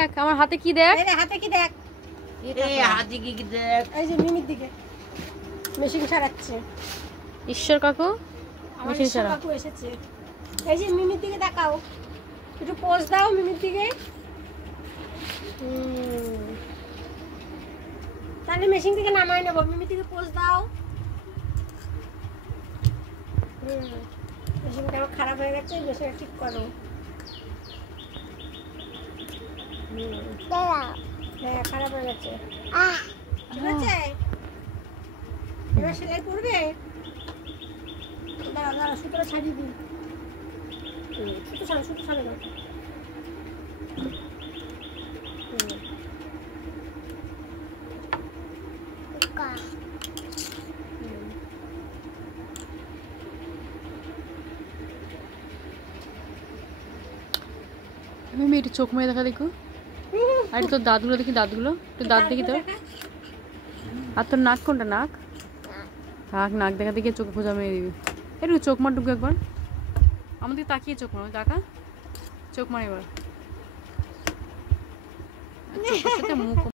দেখ আমার হাতে কি দেখ, হাতে কি দেখ, হাতে কি দেখ, এই যে মিমির দিকে মেশিন সারাচ্ছে ঈশ্বর কাকু, মেশিন সারা কাকু এসেছে। এই যে মিমির দিকে তাকাও, একটু পোজ দাও মিমির দিকে। তাহলে মেশিন থেকে নামাই নেবো, মিমির দিকে পোজ দাও। মেশিনটা খারাপ হয়ে গেছে, মেশিনটা ঠিক করো। হ্যাঁ খারাপ হয়ে গেছে, ঠিক আছে। এবার সেলাই করবে, দাঁড়া দাঁড়া সুতোটা ছাড়িয়ে দিই, সুতো ছাড়ে দাও। মিমি একটু চোখ মেরে দেখা দেখো, আর তোর দাঁতগুলো দেখি, দাঁতগুলো একটু দাঁত দেখি তোর। আর তোর নাক কোনটা, নাক নাক নাক দেখা দেখে চোখে খোঁজা মেরে দিবি। একটু চোখ মার ঢুকবে একবার, আমাদের তাকিয়ে চোখ মার, কাকা চোখ মার এবার, চোখের সাথে মুখ